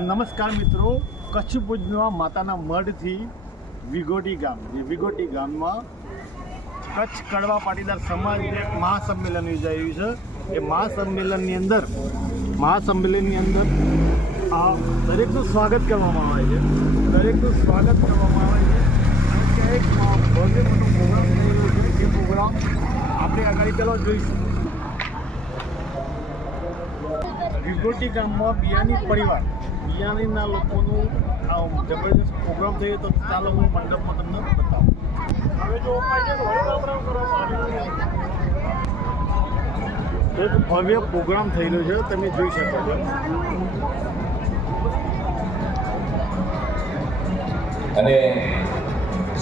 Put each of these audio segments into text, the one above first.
નમસ્કાર મિત્રો, કચ્છ ભુજના માતાના મઢથી વિગોટી ગામ, જે વિગોટી ગામમાં કચ્છ કડવા પાટીદાર સમાજ એક મહાસંમેલન યોજાયું છે. એ મહાસંમેલનની અંદર મહાસંમેલનની અંદર આ દરેકનું સ્વાગત કરવામાં આવે છે. દરેકનું સ્વાગત કરવામાં આવે છે. ત્યાં એક ભવ્ય મોટો પ્રોગ્રામ થયેલો છે. એ પ્રોગ્રામ આપણે આગળ પેલો જોઈશું. વિગોટી ગામમાં બિયાની પરિવાર બિયાનીના લોકોનું જબરદસ્ત પ્રોગ્રામ થયો તો ચાલો હું મંડપમાં તમને બતાવું. હવે જો એક ભવ્ય પ્રોગ્રામ રહ્યો છે, તમે જોઈ શકો છો. અને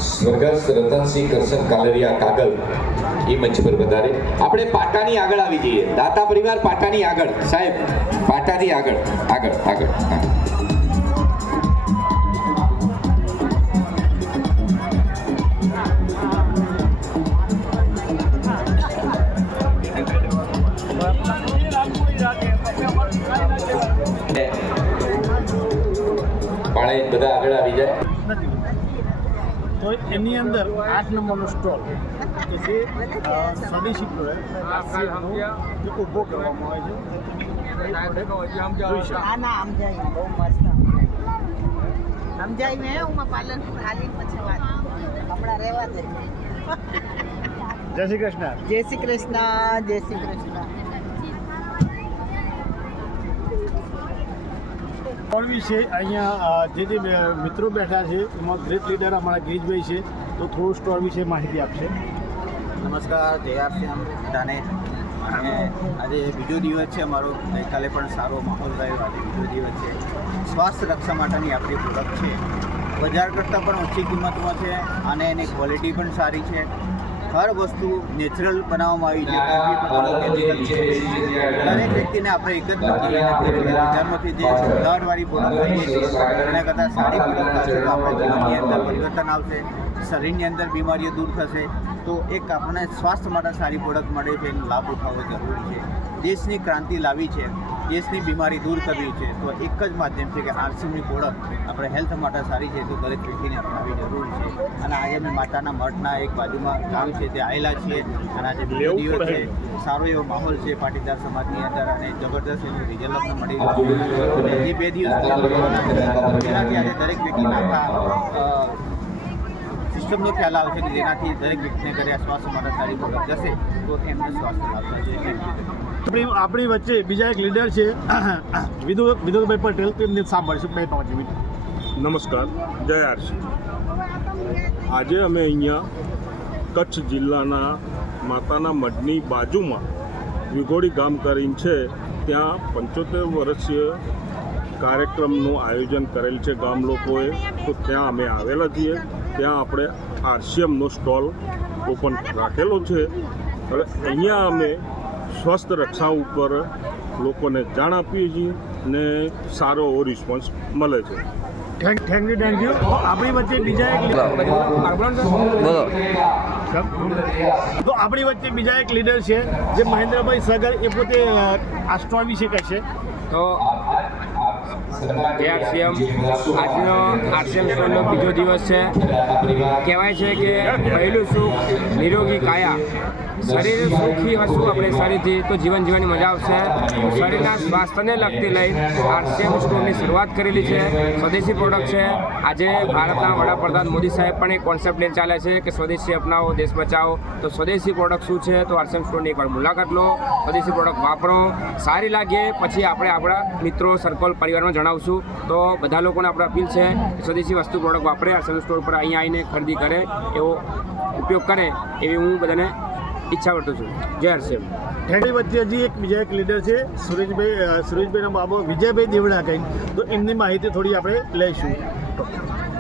સ્વર્ગસ્થ રતનસિંહ કરશન કાલરિયા કાગલ, એ મંચ પર વધારે. આપણે પાટાની આગળ આવી જઈએ. દાતા પરિવાર પાટાની આગળ. સાહેબ, પાટાની આગળ. આગળ આગળ હા. બધા આગળ આવી જાય. તો એની અંદર આઠ નંબરનો સ્ટોલ. કે જે સ્વદેશી પ્રોડક્ટ જે ઊભો કરવામાં આવે છે. ના ના સમજાય. મેં હું પાર્લર હાલી પછી વાત હમણાં રહેવા દે જય શ્રી કૃષ્ણ. જય શ્રી કૃષ્ણ જય શ્રી કૃષ્ણ. પણ વિશે અહીંયા જે જે મિત્રો બેઠા છે, એમાં ગ્રેટ લીડર અમારા ગિરીશભાઈ છે, તો થોડું સ્ટોર વિશે માહિતી આપશે. નમસ્કાર, જય આર શ્યામ બધાને. અને આજે બીજો દિવસ છે અમારો, ગઈકાલે પણ સારો માહોલ રહ્યો, આજે બીજો દિવસ છે. સ્વાસ્થ્ય રક્ષા માટેની આપણી પ્રોડક્ટ છે. બજાર કરતાં પણ ઓછી કિંમતમાં છે, અને એની ક્વોલિટી પણ સારી છે. હર વસ્તુ નેચરલ બનાવવામાં આવી છે. દરેક વ્યક્તિને આપણે એક જ બજારમાંથી જે દળવાળી પ્રોડક્ટ કરીએ છીએ એના કરતાં સારી પ્રોડક્ટ હશે તો આપણા જીવનની અંદર પરિવર્તન આવશે શરીરની અંદર બીમારીઓ દૂર થશે તો એક આપણને સ્વાસ્થ્ય માટે સારી પ્રોડક્ટ મળે છે એનો લાભ ઉઠાવવો જરૂરી છે. દેશની ક્રાંતિ લાવી છે દેશની બીમારી દૂર કરવી છે તો એક જ માધ્યમ છે કે આરસીમની પ્રોડક્ટ આપણે હેલ્થ માટે સારી છે તો દરેક વ્યક્તિને અપનાવવી જરૂરી છે. અને આજે અમે માતાના મઠના એક બાજુમાં ગામ છે તે આવેલા છીએ અને આજે બીજો દિવસ છે. સારો એવો માહોલ છે પાટીદાર સમાજની અંદર અને જબરદસ્ત એનું રિઝલ્ટ અમને મળી રહ્યું છે. અને જે બે દિવસ કરવાના આજે દરેક વ્યક્તિના આખા સિસ્ટમનો ખ્યાલ આવે છે કે જેનાથી દરેક વ્યક્તિને ઘરે શ્વાસ માટે સારી મદદ જશે તો એમને સ્વાસ્થ્ય લાભ થશે. આપણી આપણી વચ્ચે બીજા એક લીડર છે વિદુ વિદુભાઈ પટેલ તો એમને સાંભળશું. બે પાંચ મિનિટ. નમસ્કાર. જય આરસી. આજે અમે અહીંયા કચ્છ જિલ્લાના માતાના મઢની બાજુમાં વિઘોડી ગામ કરીને છે, ત્યાં પંચોતેર વર્ષીય કાર્યક્રમનું આયોજન કરેલ છે ગામ લોકોએ. તો ત્યાં અમે આવેલા છીએ. ત્યાં આપણે આરસીએમનો સ્ટોલ ઓપન રાખેલો છે. હવે અહીંયા અમે સ્વસ્થ રક્ષા ઉપર લોકોને જાણ આપીએ છીએ ને સારો એવો રિસ્પોન્સ મળે છે. Thank thank you thank you આપણી વચ્ચે બીજા એક તો આપણી વચ્ચે બીજા એક લીડર છે જે મહેન્દ્રભાઈ સગર એ પોતે અ, કહે છે. વિશે કહેશે આરસીએમ આજનો આરસીએમ સ્ટોરનો બીજો દિવસ છે. કહેવાય છે કે પહેલું સુખ નિરોગી કાયા. શરીર સુખી હશું આપણે શરીરથી, તો જીવન જીવવાની મજા આવશે. શરીરના સ્વાસ્થ્યને લગતી લઈ આરસીએમ સ્ટોરની શરૂઆત કરેલી છે. સ્વદેશી પ્રોડક્ટ છે. આજે ભારતના વડાપ્રધાન મોદી સાહેબ પણ એક કોન્સેપ્ટ લઈને ચાલે છે કે સ્વદેશી અપનાવો, દેશ બચાવો. તો સ્વદેશી પ્રોડક્ટ શું છે? તો આરસીએમ સ્ટોરની એકવાર મુલાકાત લો. સ્વદેશી પ્રોડક્ટ વાપરો. સારી લાગે, પછી આપણે આપણા મિત્રો સર્કલ પરિવારમાં જણાવશું. તો બધા લોકોને આપણે અપીલ છે સ્વદેશી વસ્તુ પ્રોડક્ટ વાપરે આરસીએમ સ્ટોર પર અહીંયા આવીને ખરીદી કરે, એવો ઉપયોગ કરે એવી હું બધાને ઈચ્છા કરતો છું. જય હરસેમ થેન્ક વચ્ચે હજી એક બીજા એક લીડર છે, સુરેશભાઈ સુરેશભાઈના બાબો વિજયભાઈ દેવડા કંઈ તો એમની માહિતી થોડી આપણે લઈશું.